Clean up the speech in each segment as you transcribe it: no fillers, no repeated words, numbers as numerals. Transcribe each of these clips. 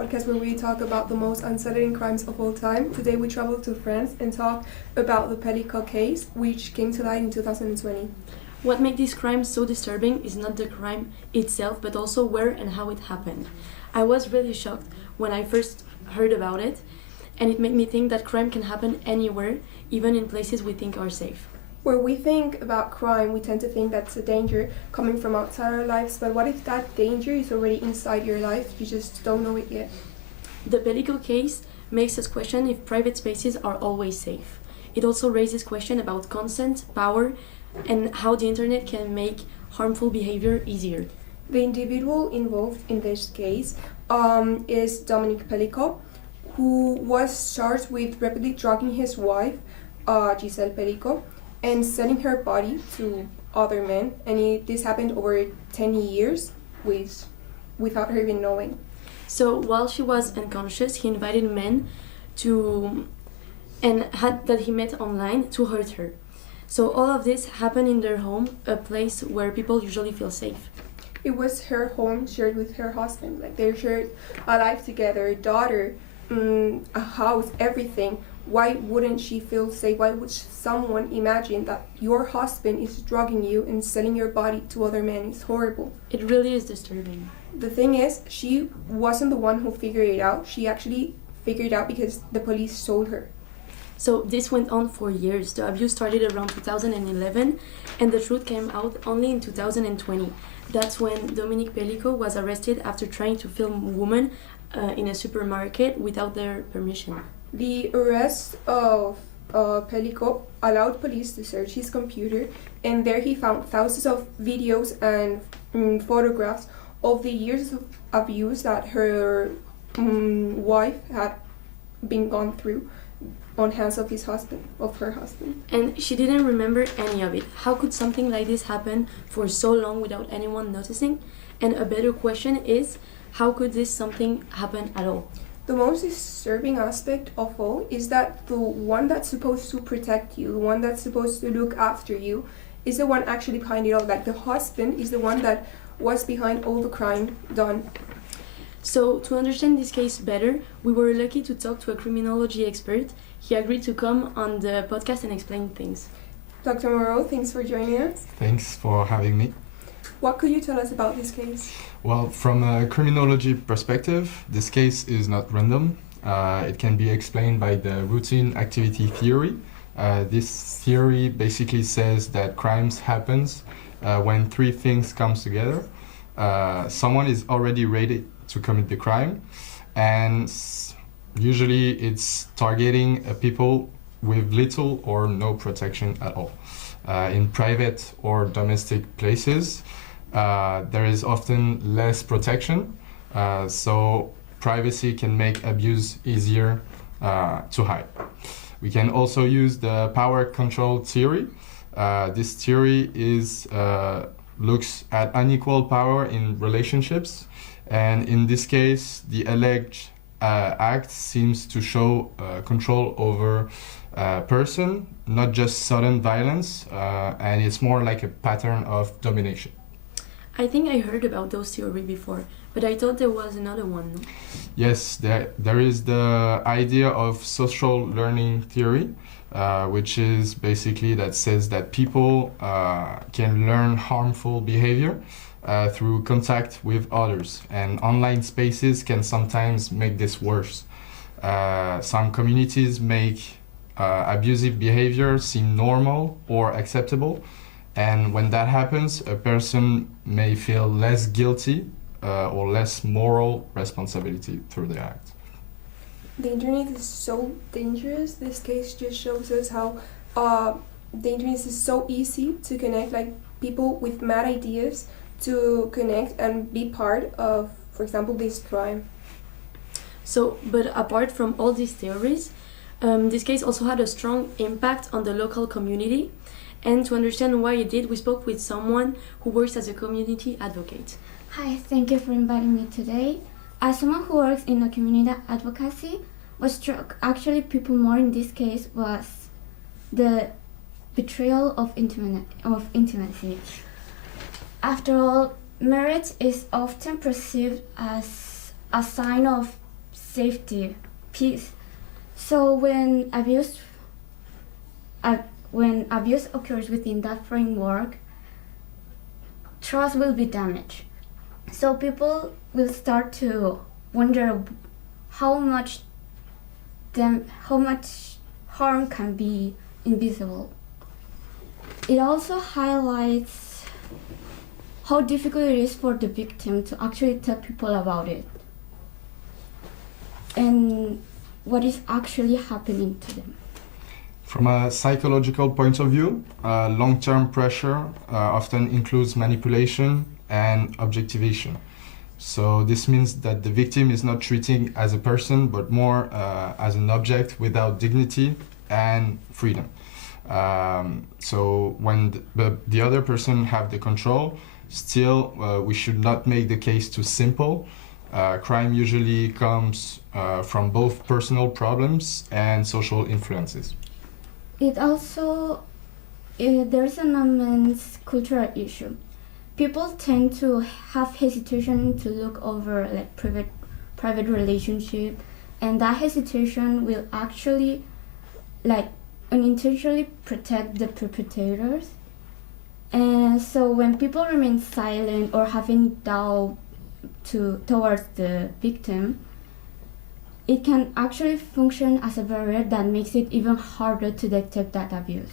podcast where we talk about the most unsettling crimes of all time. Today we travel to France and talk about the Pelicot case, which came to light in 2020. What makes this crime so disturbing is not the crime itself, but also where and how it happened. I was really shocked when I first heard about it, and it made me think that crime can happen anywhere, even in places we think are safe. Where we think about crime, we tend to think that's a danger coming from outside our lives, but what if that danger is already inside your life? You just don't know it yet. The Pelicot case makes us question if private spaces are always safe. It also raises questions about consent, power, and how the internet can make harmful behavior easier. The individual involved in this case is Dominique Pelicot, who was charged with repeatedly drugging his wife, Giselle Pelicot, and selling her body to other men, and this happened over 10 years without her even knowing. So while she was unconscious, he invited men that he met online to hurt her. So all of this happened in their home, a place where people usually feel safe. It was her home shared with her husband. Like they shared a life together, a daughter, a house, everything. Why wouldn't she feel safe? Why would someone imagine that your husband is drugging you and selling your body to other men? It's horrible. It really is disturbing. The thing is, she wasn't the one who figured it out. She actually figured it out because the police told her. So this went on for years. The abuse started around 2011, and the truth came out only in 2020. That's when Dominique Pelicot was arrested after trying to film a woman in a supermarket without their permission. The arrest of Pelicot allowed police to search his computer, and there he found thousands of videos and photographs of the years of abuse that her wife had been gone through on hands of her husband. And she didn't remember any of it. How could something like this happen for so long without anyone noticing? And a better question is, how could this something happen at all? The most disturbing aspect of all is that the one that's supposed to protect you, the one that's supposed to look after you, is the one actually behind it all. Like the husband is the one that was behind all the crime done. So to understand this case better, we were lucky to talk to a criminology expert. He agreed to come on the podcast and explain things. Dr. Moreau, thanks for joining us. Thanks for having me. What could you tell us about this case? Well, from a criminology perspective, this case is not random. It can be explained by the routine activity theory. This theory basically says that crimes happens when three things come together. Someone is already ready to commit the crime, and usually it's targeting people with little or no protection at all. In private or domestic places, there is often less protection, so privacy can make abuse easier to hide. We can also use the power control theory. This theory looks at unequal power in relationships, and in this case, the alleged act seems to show control over a person, not just sudden violence, and it's more like a pattern of domination. I think I heard about those theories before, but I thought there was another one. No? Yes, there is the idea of social learning theory, which is basically that says that people can learn harmful behavior through contact with others, and online spaces can sometimes make this worse. Some communities make abusive behavior seem normal or acceptable, and when that happens, a person may feel less guilty or less moral responsibility through the act. The internet is so dangerous. This case just shows us how the internet is so easy to connect, like people with mad ideas to connect and be part of, for example, this crime. So, but apart from all these theories, this case also had a strong impact on the local community. And to understand why it did, we spoke with someone who works as a community advocate. Hi, thank you for inviting me today. As someone who works in a community advocacy, what struck actually people more in this case was the betrayal of intimacy. After all, marriage is often perceived as a sign of safety, peace. So when abuse occurs within that framework, trust will be damaged. So people will start to wonder how much harm can be invisible. It also highlights how difficult it is for the victim to actually tell people about it and what is actually happening to them. From a psychological point of view, long-term pressure often includes manipulation and objectivation. So this means that the victim is not treating as a person, but more as an object without dignity and freedom. So when the other person have the control, still we should not make the case too simple. Crime usually comes from both personal problems and social influences. It also, there's an immense cultural issue. People tend to have hesitation to look over like private relationship, and that hesitation will actually like unintentionally protect the perpetrators. And so when people remain silent or have any doubt towards the victim, it can actually function as a barrier that makes it even harder to detect that abuse.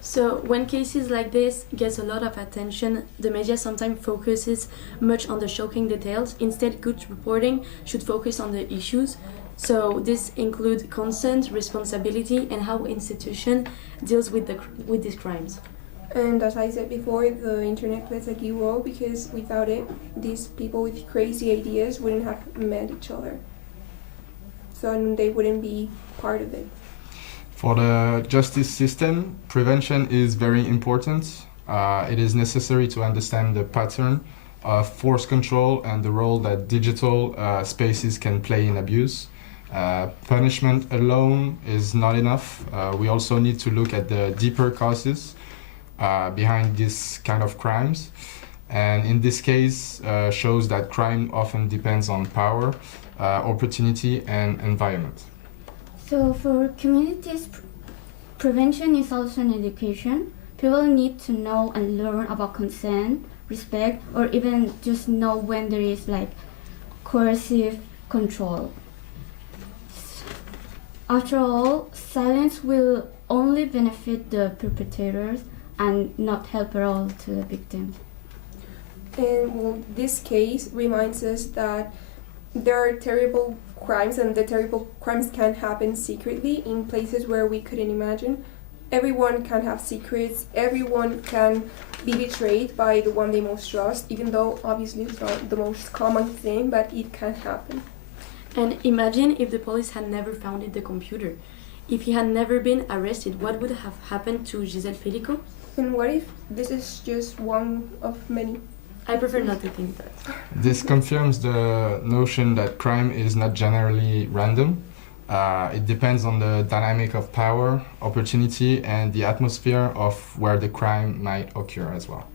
So when cases like this get a lot of attention, the media sometimes focuses much on the shocking details. Instead, good reporting should focus on the issues. So this includes consent, responsibility, and how institution deals with these crimes. And as I said before, the internet plays a key role because without it, these people with crazy ideas wouldn't have met each other. So they wouldn't be part of it. For the justice system, prevention is very important. It is necessary to understand the pattern of force control and the role that digital spaces can play in abuse. Punishment alone is not enough. We also need to look at the deeper causes behind this kind of crimes. And in this case, shows that crime often depends on power, opportunity, and environment. So for communities, prevention is also an education. People need to know and learn about consent, respect, or even just know when there is like coercive control. After all, silence will only benefit the perpetrators and not help at all to the victim. And well, this case reminds us that there are terrible crimes, and the terrible crimes can happen secretly in places where we couldn't imagine. Everyone can have secrets, everyone can be betrayed by the one they most trust, even though obviously it's not the most common thing, but it can happen. And imagine if the police had never found the computer. If he had never been arrested, what would have happened to Giselle Pelicot? And what if this is just one of many? I prefer not to think that. This confirms the notion that crime is not generally random. It depends on the dynamic of power, opportunity, and the atmosphere of where the crime might occur as well.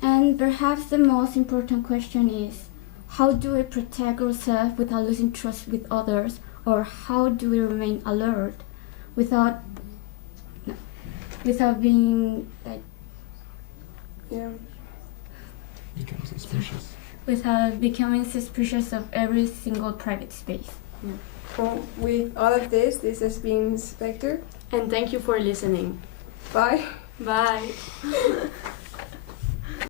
And perhaps the most important question is, how do we protect ourselves without losing trust with others? Or how do we remain alert without being like Become suspicious. without becoming suspicious of every single private space? Yeah. Well, with all of this has been Spectre. And thank you for listening. Bye. Bye.